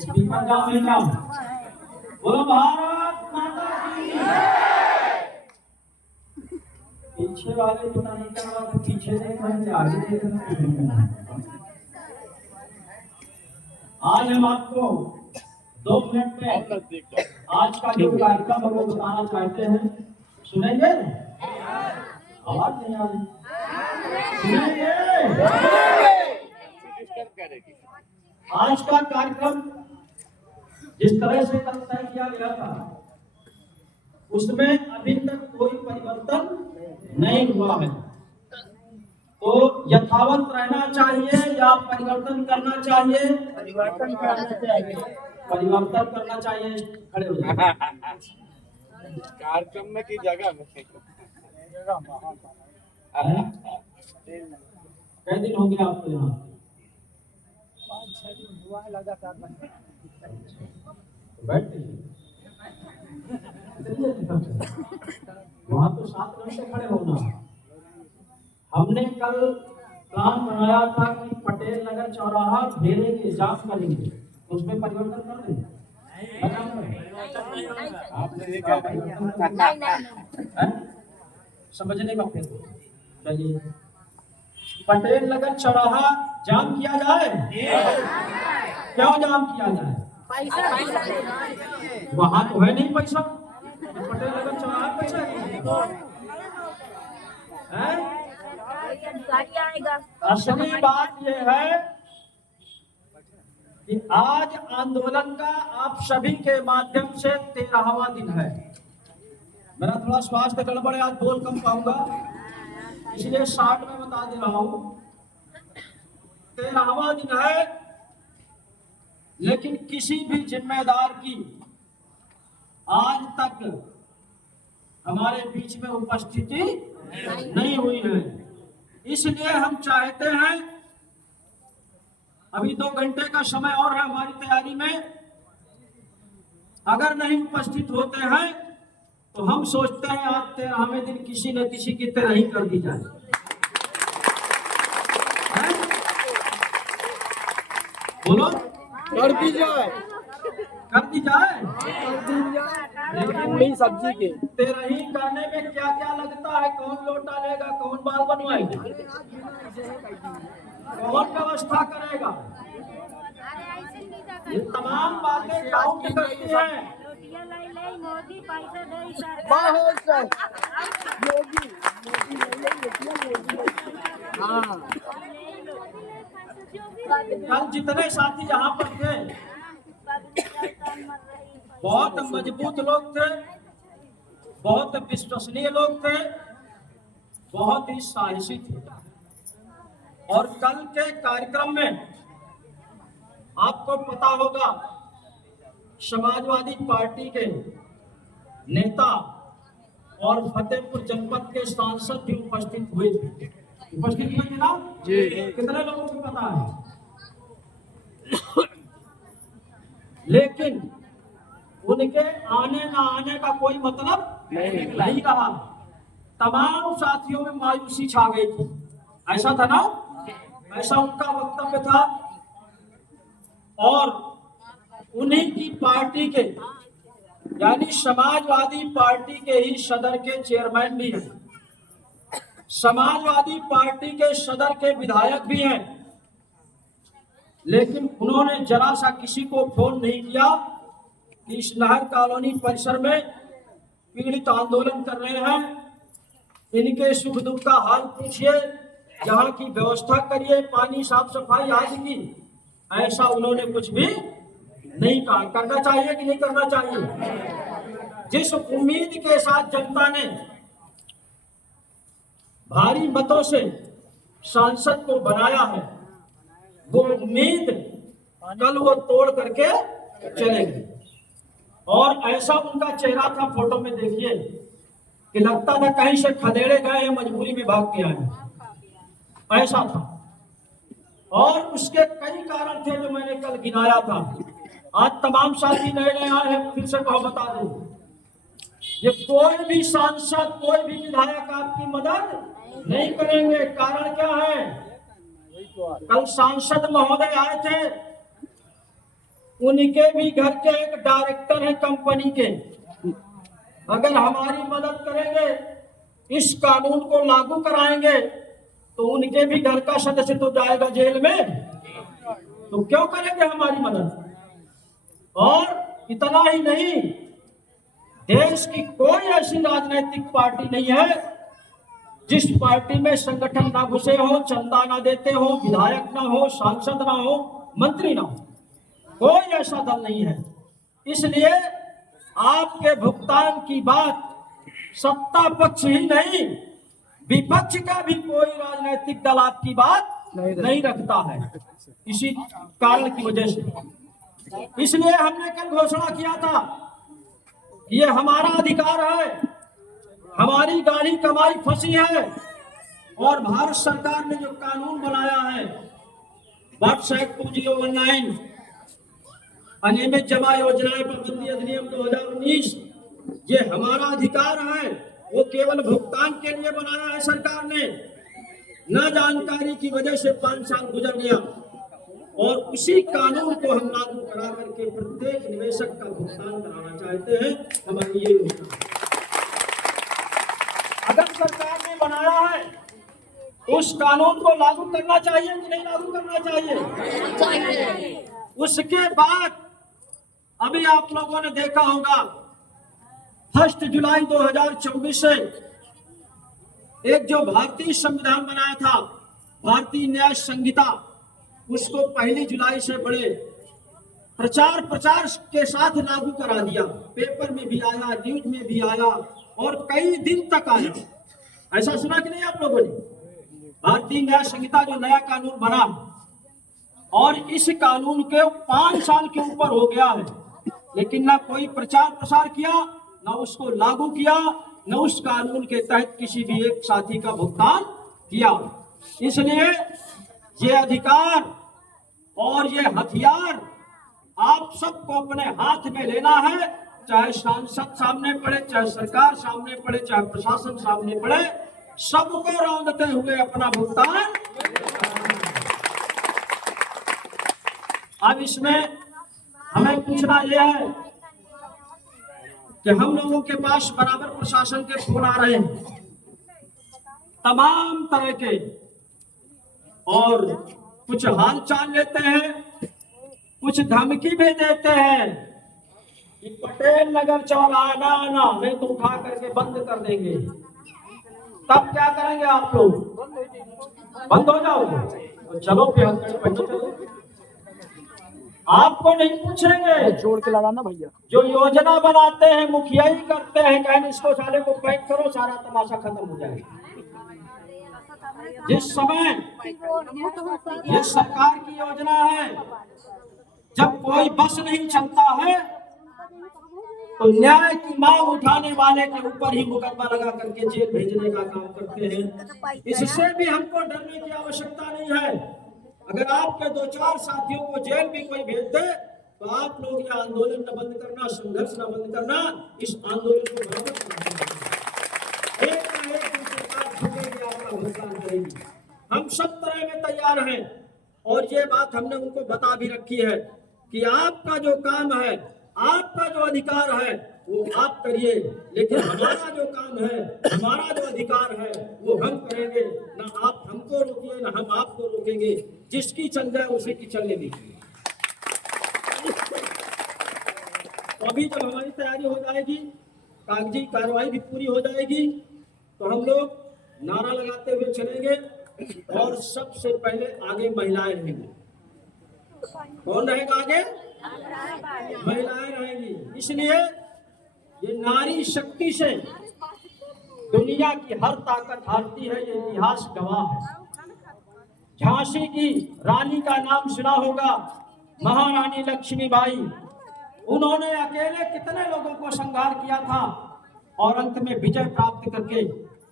Speaker जाओ है क्या? बोलो भारत माता की। पीछे वाले पता नहीं क्या बात है, पीछे देख रहे हैं आगे देख रहे हैं। आज हम आपको 2 मिनट में आज का जो कार्यक्रम है वो बताना चाहते हैं। सुनेंगे? आवाज नहीं आ रही। सुनेंगे? आज का कार्यक्रम जिस तरह से कल तय किया गया था उसमें अभी तक कोई परिवर्तन नहीं हुआ है, तो यथावत रहना चाहिए या परिवर्तन करना चाहिए? परिवर्तन करना चाहिए। परिवर्तन करना चाहिए। खड़े हो जाइए। कार्यक्रम में की जगह में कई दिन हो गया आपको यहाँ? 5-6 दिन हुआ है लगातार। बैठ वहाँ तो 7 घंटे खड़े होना। हमने कल प्लान बनाया था कि पटेल नगर चौराहा घेरेंगे, जाम करेंगे, उसमें परिवर्तन कर देंगे। समझने का फिर चलिए, पटेल नगर चौराहा जाम किया जाए। क्यों जाम किया जाए? वहां तो है नहीं पैसा, पटेल नगर चौराहा पैसा है। असली बात यह है कि आज आंदोलन का आप सभी के माध्यम से 13वां दिन है। मेरा थोड़ा स्वास्थ्य गड़बड़ है, आज बोल कम पाऊंगा, इसलिए 60 में बता दे रहा हूं। 13वां दिन है, लेकिन किसी भी जिम्मेदार की आज तक हमारे बीच में उपस्थिति नहीं हुई है। इसलिए हम चाहते हैं, अभी 2 घंटे का समय और है हमारी तैयारी में, अगर नहीं उपस्थित होते हैं तो हम सोचते हैं आज 13वें दिन किसी न किसी की तरह ही कर दी जाए। बोलो, कर दी जाए, कर दी जाए। लेकिन सब्जी के 13 ही करने में क्या क्या लगता है? कौन लोटा लेगा, कौन बाल बनवाएगा, कौन व्यवस्था करेगा, ये तमाम बातें काउंट करती हैं। कल जितने साथी यहाँ पर थे बहुत मजबूत लोग थे, बहुत विश्वसनीय लोग थे, बहुत ही साहसी थे। और कल के कार्यक्रम में आपको पता होगा समाजवादी पार्टी के नेता और फतेहपुर जनपद के सांसद भी उपस्थित हुए थे। उपस्थित हुए थे ना जी? कितने लोगों को पता है? लेकिन उनके आने ना आने का कोई मतलब नहीं रहा। तमाम साथियों में मायूसी छा गई थी। ऐसा था ना? ऐसा उनका वक्तव्य था। और उन्हीं की पार्टी के यानी समाजवादी पार्टी के ही सदर के चेयरमैन भी हैं, समाजवादी पार्टी के सदर के विधायक भी हैं, लेकिन उन्होंने जरा सा किसी को फोन नहीं किया कि इस नहर कॉलोनी परिसर में पीड़ित आंदोलन कर रहे हैं, इनके सुख दुख का हाल पूछिए, यहाँ की व्यवस्था करिए, पानी साफ सफाई आदि की। ऐसा उन्होंने कुछ भी नहीं कहा। करना चाहिए कि नहीं करना चाहिए? जिस उम्मीद के साथ जनता ने भारी मतों से सांसद को बनाया है, वो उम्मीद कल वो तोड़ करके चले गए। और ऐसा उनका चेहरा था, फोटो में देखिए, कि लगता था कहीं से खदेड़े गए, मजबूरी में भाग के आए, ऐसा था। और उसके कई कारण थे जो मैंने कल गिनाया था। आज तमाम साथी नए नए आए हैं, फिर से कहो बता दो, ये कोई भी सांसद, कोई भी विधायक आपकी मदद नहीं करेंगे। कारण क्या है? कल सांसद महोदय आए थे, उनके भी घर के एक डायरेक्टर हैं कंपनी के, अगर हमारी मदद करेंगे, इस कानून को लागू कराएंगे, तो उनके भी घर का सदस्य तो जाएगा जेल में, तो क्यों करेंगे हमारी मदद। और इतना ही नहीं, देश की कोई ऐसी राजनीतिक पार्टी नहीं है जिस पार्टी में संगठन ना घुसे हो, चंदा ना देते हो, विधायक ना हो, सांसद ना हो, मंत्री ना हो, कोई ऐसा दल नहीं है। इसलिए आपके भुगतान की बात सत्ता पक्ष ही नहीं, विपक्ष का भी कोई राजनीतिक दल आपकी बात नहीं रखता है, इसी कारण की वजह से। इसलिए हमने कल घोषणा किया था, ये हमारा अधिकार है, हमारी गाड़ी कमाई फंसी है, और भारत सरकार ने जो कानून बनाया है वर्ष 2019 अनियमित जमा योजनाएं पाबंदी अधिनियम 2019, ये हमारा अधिकार है, वो केवल भुगतान के लिए बनाया है सरकार ने। न जानकारी की वजह से 5 साल गुजर गया, और उसी कानून को हम लागू करा करके प्रत्येक निवेशक का भुगतान कराना चाहते हैं। हमारी ये योजना, अगर सरकार ने बनाया है उस कानून को लागू करना चाहिए कि नहीं लागू करना चाहिए। उसके बाद अभी आप लोगों ने देखा होगा 1 जुलाई 2024 से एक जो भारतीय संविधान बनाया था, भारतीय न्याय संहिता, उसको 1 जुलाई से बड़े प्रचार के साथ लागू करा दिया। पेपर में भी आया, न्यूज में भी आया, और कई दिन तक आया। ऐसा सुना कि नहीं आप लोगों ने? भारतीय न्याय संहिता जो नया कानून बना, और इस कानून के 5 साल के ऊपर हो गया है, लेकिन ना कोई प्रचार प्रसार किया, ना उसको लागू किया, न उस कानून के तहत किसी भी एक साथी का भुगतान किया। इसलिए ये अधिकार और ये हथियार आप सबको अपने हाथ में लेना है, चाहे सांसद सामने पड़े, चाहे सरकार सामने पड़े, चाहे प्रशासन सामने पड़े, सबको रौंदते हुए अपना भुगतान। अब इसमें हमें पूछना यह है कि हम लोगों के पास बराबर प्रशासन के फोन आ रहे हैं तमाम तरह के, और कुछ हाल चाल लेते हैं, कुछ धमकी भी देते हैं कि पटेल नगर चौराहा आना, नहीं तो उठा करके बंद कर देंगे। तब क्या करेंगे आप लोग? बंद हो जाओगे? तो चलो फिर आपको नहीं पूछेंगे, जोड़ के लगाना भैया। जो योजना बनाते हैं मुखिया ही करते हैं, कहें इसको साले को पैक करो, सारा तमाशा खत्म हो जाएगा। जिस समय ये सरकार की योजना है, जब कोई बस नहीं चलता है तो न्याय की मांग उठाने वाले के ऊपर ही मुकदमा लगा करके जेल भेजने का काम करते हैं। इससे भी हमको डरने की आवश्यकता नहीं है। अगर आपके 2-4 साथियों को जेल भी कोई भेज दे तो आप लोग ये आंदोलन न बंद करना, संघर्ष न बंद करना, इस आंदोलन को बराबर करना। एक ना एक दिन सरकार झुकेगी, आपका भुगतान करेगी। हम सब तरह में तैयार हैं, और ये बात हमने उनको बता भी रखी है कि आपका जो काम है, आपका जो अधिकार है वो आप करिए, लेकिन हमारा जो काम है, हमारा जो अधिकार है वो हम करेंगे। ना आप हमको रोकिए, ना हम आपको रोकेंगे। जिसकी चल जाए उसी की चलने दीजिए। तो अभी जब हमारी तैयारी हो जाएगी, कागजी कार्रवाई भी पूरी हो जाएगी, तो हम लोग नारा लगाते हुए चलेंगे, और सबसे पहले आगे महिलाएं रहेंगी। कौन रहेगा आगे? महिलाएं रहेंगी। इसलिए ये नारी शक्ति से दुनिया की हर ताकत हारती है, ये इतिहास गवाह है। झांसी की रानी का नाम सुना होगा, महारानी लक्ष्मीबाई। उन्होंने अकेले कितने लोगों को संहार किया था, और अंत में विजय प्राप्त करके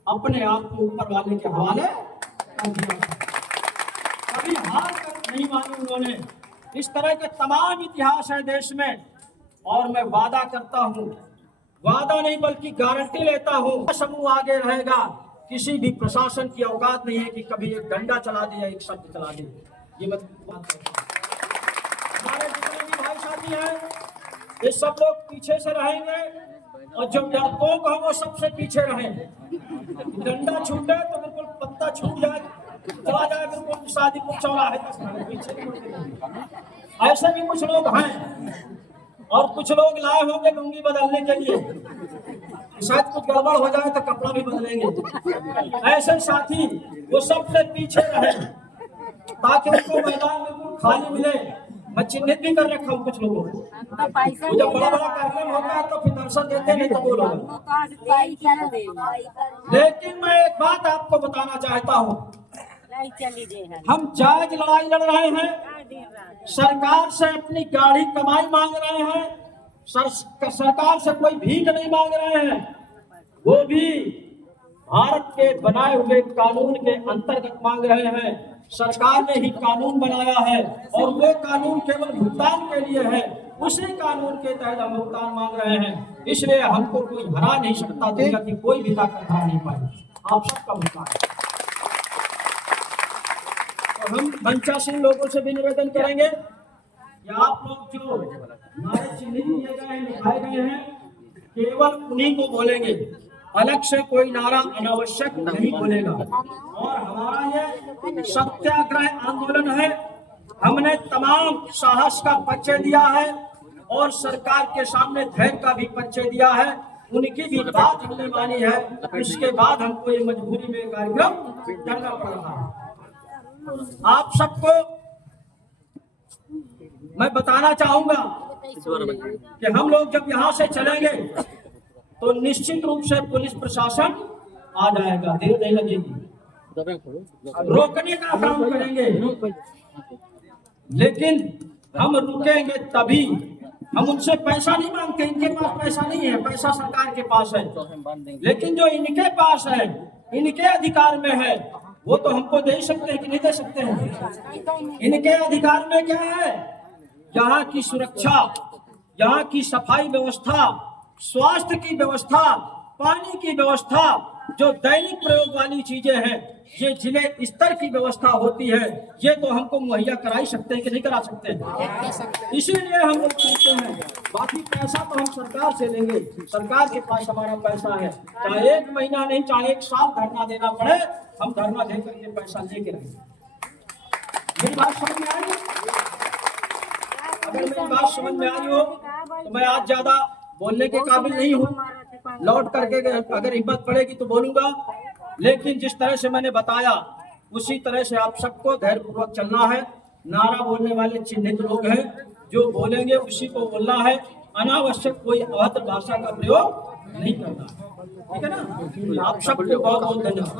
अपने आप को ऊपर वाले के हवाले कर दिया। कभी हार कर नहीं मानी उन्होंने। इस तरह के तमाम इतिहास है देश में, और मैं वादा करता हूँ, वादा नहीं बल्कि गारंटी लेता हूँ, समूह आगे रहेगा। किसी भी प्रशासन की औकात नहीं है कि कभी एक डंडा चला दे या एक शब्द चला दे। ये बात हमारे जितने भी भाई साथी नहीं है, ये सब लोग पीछे से रहेंगे और जो डरपोक है वो सबसे पीछे रहे। डंडा छूटे तो बिल्कुल पत्ता छूट जाए, चला जाए बिल्कुल शादीपुर चौराहे तक, पीछे। ऐसे भी कुछ लोग हैं और कुछ लोग लाए होंगे लुंगी बदलने के लिए, शायद कुछ गड़बड़ हो जाए तो कपड़ा भी बदलेंगे। ऐसे साथी वो सबसे पीछे रहे ताकि उनको मैदान बिल्कुल खाली मिले। मैं चिन्हित भी कर रखा हूँ कुछ लोगों को, वो जब बड़ा बड़ा कार्यक्रम होता है तो फिर दर्शन देते नहीं तो वो लोग। लेकिन मैं एक बात आपको बताना चाहता हूँ, हम जायज लड़ाई लड़ रहे हैं, सरकार से अपनी गाढ़ी कमाई मांग रहे हैं, सरकार से कोई भीख नहीं मांग रहे हैं, वो भी भारत के बनाए हुए कानून के अंतर्गत मांग रहे हैं। सरकार ने ही कानून बनाया है और वो कानून केवल भुगतान के लिए है, उसी कानून के तहत हम भुगतान मांग रहे हैं। इसलिए हमको कोई हरा नहीं सकता, दुनिया की कोई भी ताकत हरा नहीं पाएगी। आप सबका भुगतान। और हम मंचासीन लोगों से भी निवेदन करेंगे कि आप लोग जो नारे चिन्हित किए गए हैं, लिखाए गए हैं, केवल उन्हीं को बोलेंगे, अलग से कोई नारा अनावश्यक नहीं बोलेगा। और हमारा ये सत्याग्रह आंदोलन है, हमने तमाम साहस का परिचय दिया है और सरकार के सामने धैर्य का भी परिचय दिया है, उनकी भी बात हमने मानी है। इसके बाद हमको ये मजबूरी में कार्यक्रम करना पड़ रहा है। आप सबको मैं बताना चाहूंगा कि हम लोग जब यहाँ से चलेंगे तो निश्चित रूप से पुलिस प्रशासन आ जाएगा, देर नहीं लगेगी, रोकने का काम करेंगे। लेकिन हम रुकेंगे तभी, हम उनसे पैसा नहीं मांगते, इनके पास पैसा नहीं है, पैसा सरकार के पास है। लेकिन जो इनके पास है, इनके अधिकार में है, वो तो हमको दे सकते हैं कि नहीं दे सकते हैं। इनके अधिकार में क्या है? यहाँ की सुरक्षा, यहाँ की सफाई व्यवस्था, स्वास्थ्य की व्यवस्था, पानी की व्यवस्था, जो दैनिक प्रयोग वाली चीजें हैं, ये जिले स्तर की व्यवस्था होती है, ये तो हमको मुहैया करा ही सकते हैं कि नहीं करा सकते हैं। इसीलिए हम लोग कहते हैं, बाकी पैसा तो हम सरकार से लेंगे, सरकार के पास हमारा पैसा है, चाहे 1 महीना नहीं, चाहे 1 साल धरना देना पड़े, हम धरना दे करके पैसा लेके रहेंगे। मेरी बात समझ में आई? अगर मेरी बात समझ में आई हो तो मैं आज ज्यादा बोलने के काबिल नहीं हूँ, लौट करके अगर हिम्मत पड़ेगी तो बोलूंगा। लेकिन जिस तरह से मैंने बताया उसी तरह से आप सबको धैर्यपूर्वक चलना है। नारा बोलने वाले चिन्हित लोग हैं, जो बोलेंगे उसी को बोलना है, अनावश्यक कोई अभद्र भाषा का प्रयोग नहीं करना, ठीक है ना। आप सबको बहुत बहुत धन्यवाद।